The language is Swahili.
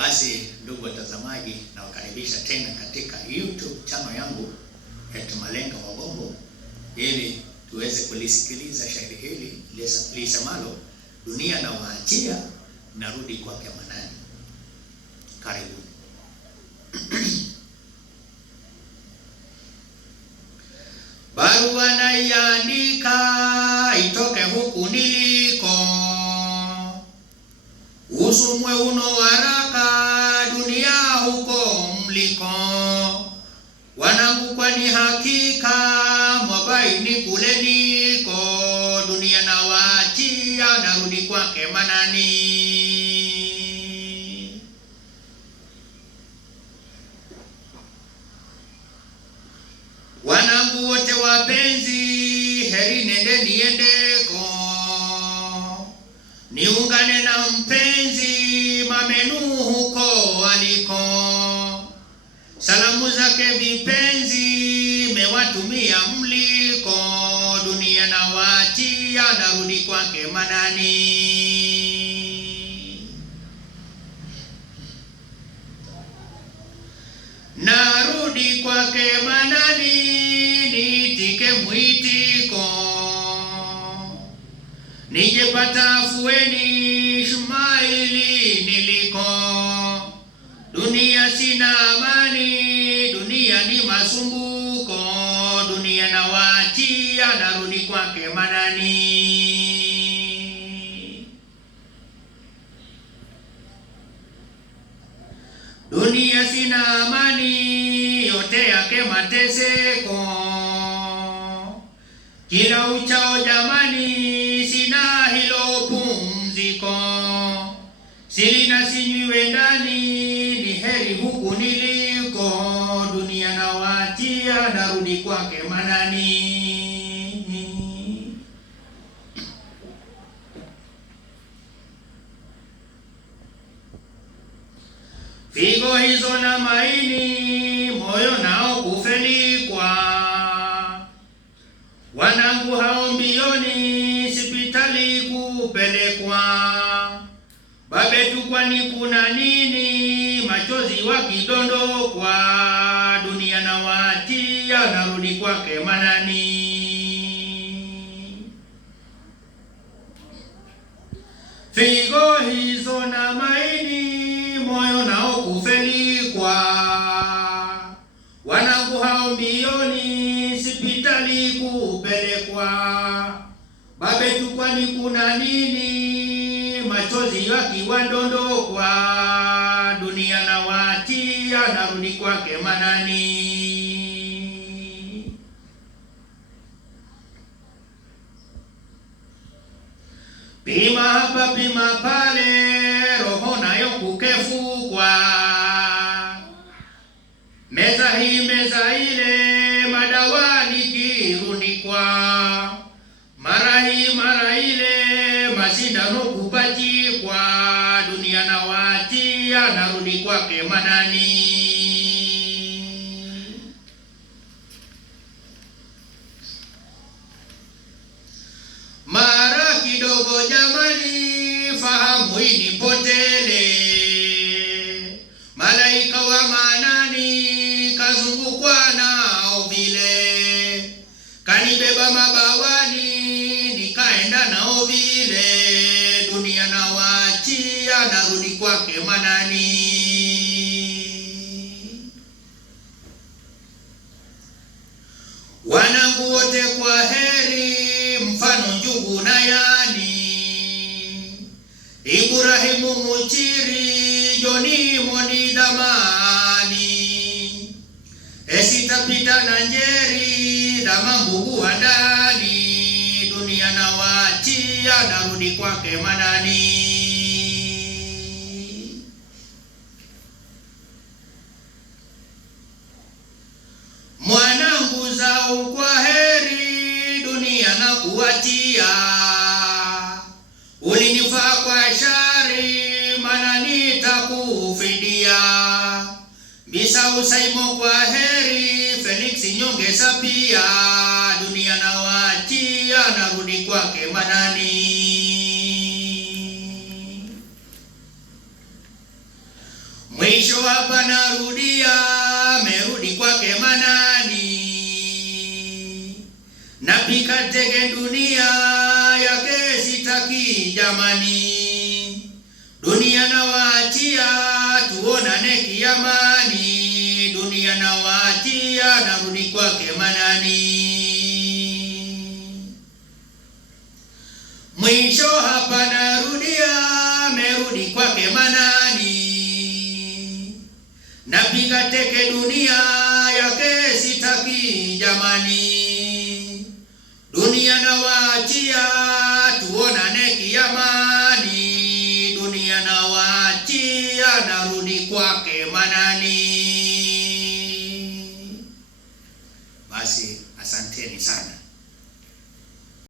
Basi ndugu watazamaji, na wakaribisha tena katika YouTube channel yangu Malenga Mabongo, ili tuweze kulisikiliza shairi hili lisemalo dunia na waachia, narudi kwake Manani. Karibu. Barua naiandika itoke huku niliko, usumwe uno waraka dunia huko mliko. Wanangu kwani hakika mwabaini kule niko, dunia na waachia narudi kwake Manani. Wanangu wote wapenzi, heri nende niendeko, niungane na mpenzi mamenu huko aliko. Salamu zake vipenzi mewatumia mliko, dunia na waachia narudi kwake Manani. Narudi kwake Manani, niitike mwitiko, nijepata afueni Shumaili niliko. Dunia sina amani, dunia ni masumbuko, dunia na waachia narudi kwake Manani. Dunia sina amani, yote yake mateseko, kila uchao jamani, sina hilo pumziko. Sili na sinywe ndani, ni heri huku niliko, dunia na waachia narudi kwake Manani. Figo hizo na maini, moyo nao kufelikwa, wanangu hao mbioni sipitali kupelekwa. Babetu kwani kuna nini, machozi wakidondokwa, dunia na waachia narudi kwake Manani. Figo hizo na maini, moyo nao kufelikwa, wanangu hao mbioni sipitali kupelekwa. Babetu kwani kuna nini, machozi wakiwadondokwa, dunia na waachia narudi kwake Manani. Pima hapa pima pale, roho nayo kukefukwa, meza hii meza ile, madawani kirundikwa, mara hii mara ile, mashindano kupachikwa, dunia na waachia narudi kwake Manani. Mara kidogo jamani, fahamu inipotele, malaika wa Manani kazungukwa nao vile, kanibeba mabawani nikaenda nao vile, dunia na waachia narudi kwake Manani. Wanangu wote kwa heri, mfano njugu na yani, Ibrahimu Muchiri, Joni Moni Damani, esitapita na Njeri, Dama Mbugu Andani, dunia na waachia narudi kwake Manani. Mwanangu zao kwa heri, dunia na kuachia, ulinifaa kwa shari, Manani takufidia. Bisa Usaimo kwa heri, Felix Nyongesa pia, dunia na waachia narudi kwake Manani. mwisho hapa narudia, merudi kwake Manani, napika teke dunia yake sitaki jamani, dunia nawaachia tuonane kiamani, dunia nawaachia narudi kwake Manani. Mwisho hapa narudia, merudi kwake Manani, napiga teke dunia yake sitaki jamani, dunia nawaachia